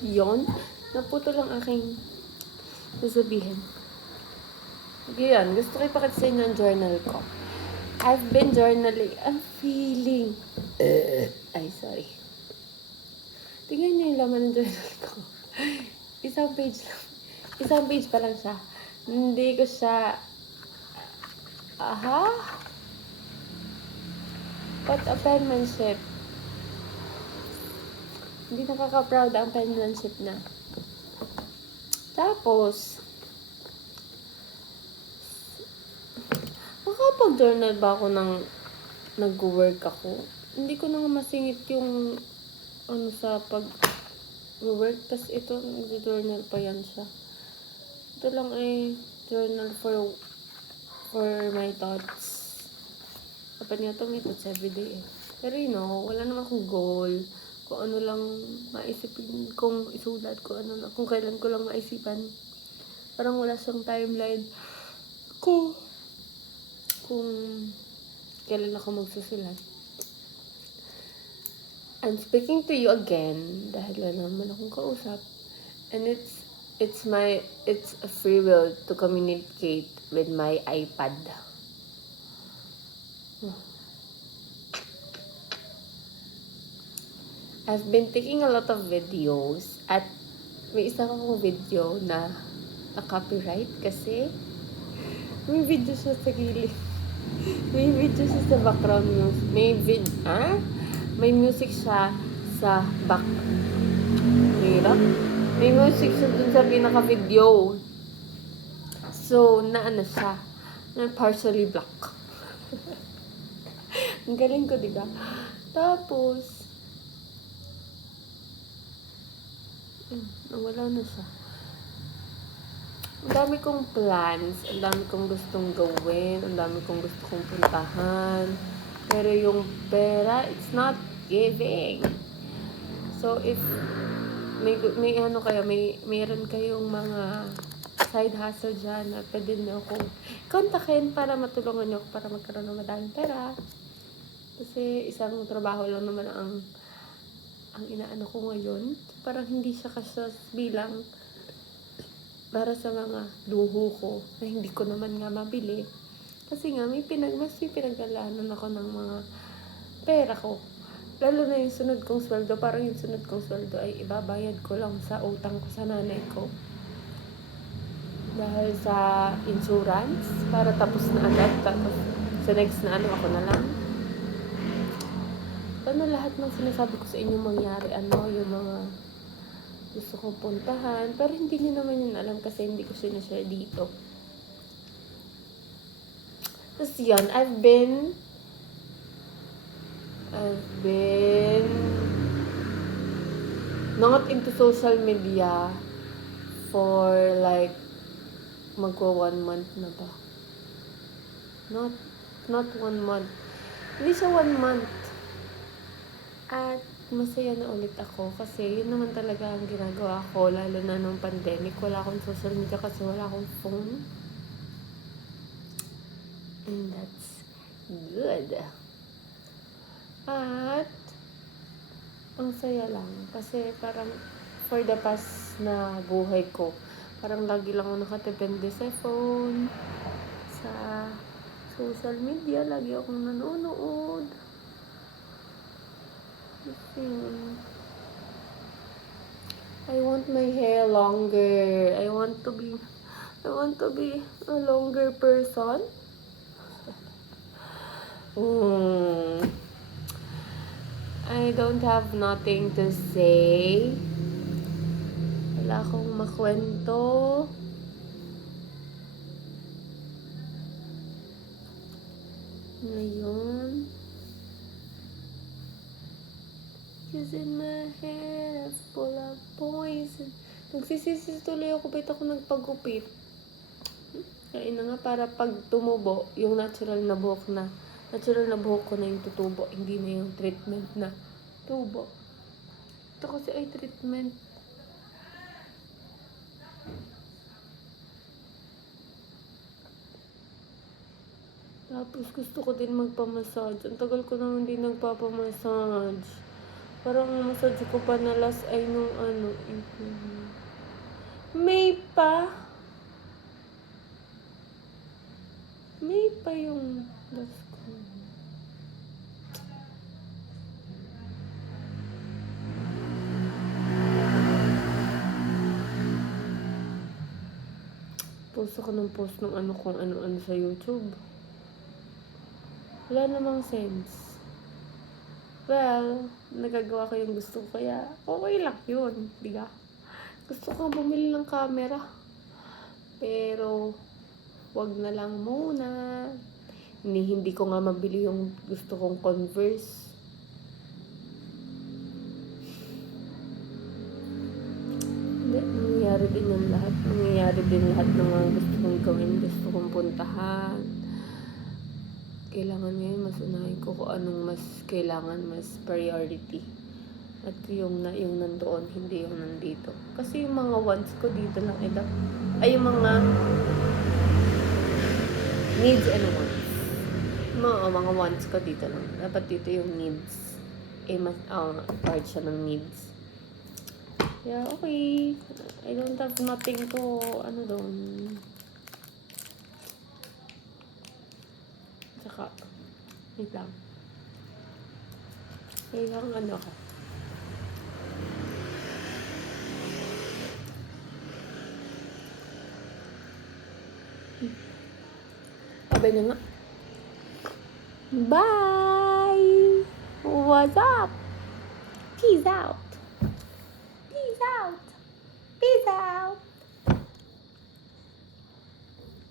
Yon, naputo lang aking sasabihin. Yan, gusto ko ipakita sa inyo ang journal ko. I've been journaling. I'm feeling. Ay, sorry. Tingnan niyo yung laman ng journal ko. Isang page lang. Isang page pa lang siya. Hindi ko siya... Aha? What a penmanship. Hindi nakaka-proud ang penmanship na. Tapos, makapag-journal ba ako ng nag-work ako? Hindi ko na masingit yung sa pag-work. Tapos ito, nag-journal pa yan siya. Ito lang ay journal for my thoughts. Dapat nga ito may thoughts everyday eh. Pero wala naman akong goal. Kung ano lang maisipin kong isulat, kung kailan ko lang maisipan. Parang wala siyang timeline kung kailan ako magsusulat. I'm speaking to you again dahil wala naman akong kausap. And it's a free will to communicate with my iPad. I've been taking a lot of videos at may isa akong video na copyright kasi may video siya sa gilid. May video siya sa background music. May music siya sa back. May music siya dun sa pinaka-video. So, siya. Na partially black. Ang galing ko, diba? Tapos, nawala na siya. Ang dami kong plans, ang dami kong gustong gawin, ang dami kong gusto kong puntahan. Pero yung pera, it's not giving. So, if mayroon kayong mga side hustle dyan na pwede nyo akong kontakin para matulungan nyo ako para magkaroon ng madaling pera. Kasi isang trabaho lang naman ang inaano ko ngayon. Parang hindi siya kasya bilang para sa mga luho ko na hindi ko naman nga mabili. Kasi nga, may pinagdalanan ako ng mga pera ko. Lalo na yung sunod kong sweldo. Parang yung sunod kong sweldo ay ibabayad ko lang sa utang ko sa nanay ko. Dahil sa insurance, para tapos na agad. Tapos sa next na ako na lang. Paano lahat ng sinasabi ko sa inyo mangyari? Yung mga gusto kong puntahan. Pero hindi niyo naman yun alam kasi hindi ko sinashare dito. Tapos yan, I've been not into social media for like magwa 1 month na ba? Not 1 month. Hindi siya 1 month. At masaya na ulit ako kasi yun naman talaga ang ginagawa ko lalo na nung pandemic. Wala akong social media kasi wala akong phone. And that's good. At ang saya lang kasi parang for the past na buhay ko, parang lagi lang ako nakadepende sa phone, sa social media, lagi akong nanonood. I want my hair longer. I want to be a longer person. I don't have nothing to say. Wala akong makwento. Ngayon. Cause in my head, it's full of poison. Nagsisisi tuloy ako, ba't ako nagpagupit? Kaya nga, para pag tumubo, yung natural na buhok ko na yung tutubo, hindi na yung treatment na tubo. Ito kasi ay treatment. Tapos gusto ko din magpamassage. Ang tagal ko naman din nagpapamassage. Parang massage ko pa na last ay nung ano, April. May pa. May pa yung last ko. Post ako ng post ng ano kung ano-ano sa YouTube. Wala namang sense. Well, nagagawa ko yung gusto ko kaya okay lang yun, di ba? Gusto ko bumili ng camera. Pero, wag na lang muna. Hindi ko nga mabili yung gusto kong Converse. Hindi, nangyayari din yung lahat. Nangyayari din lahat ng mga gusto kong gawin, gusto kong puntahan. Kailangan ngayon mas unahin ko kung anong mas kailangan, mas priority. At yung nandoon, hindi yung nandito. Kasi yung mga wants ko dito lang, ay yung mga needs and wants. Mga wants ko dito lang. Dapat dito yung needs. Mas part siya ng needs. Yeah, okay. I don't have nothing to, doon. Saka, wait lang. Kailangan ako. Sabi na nga. Bye! What's up? Peace out! Peace out! Peace out!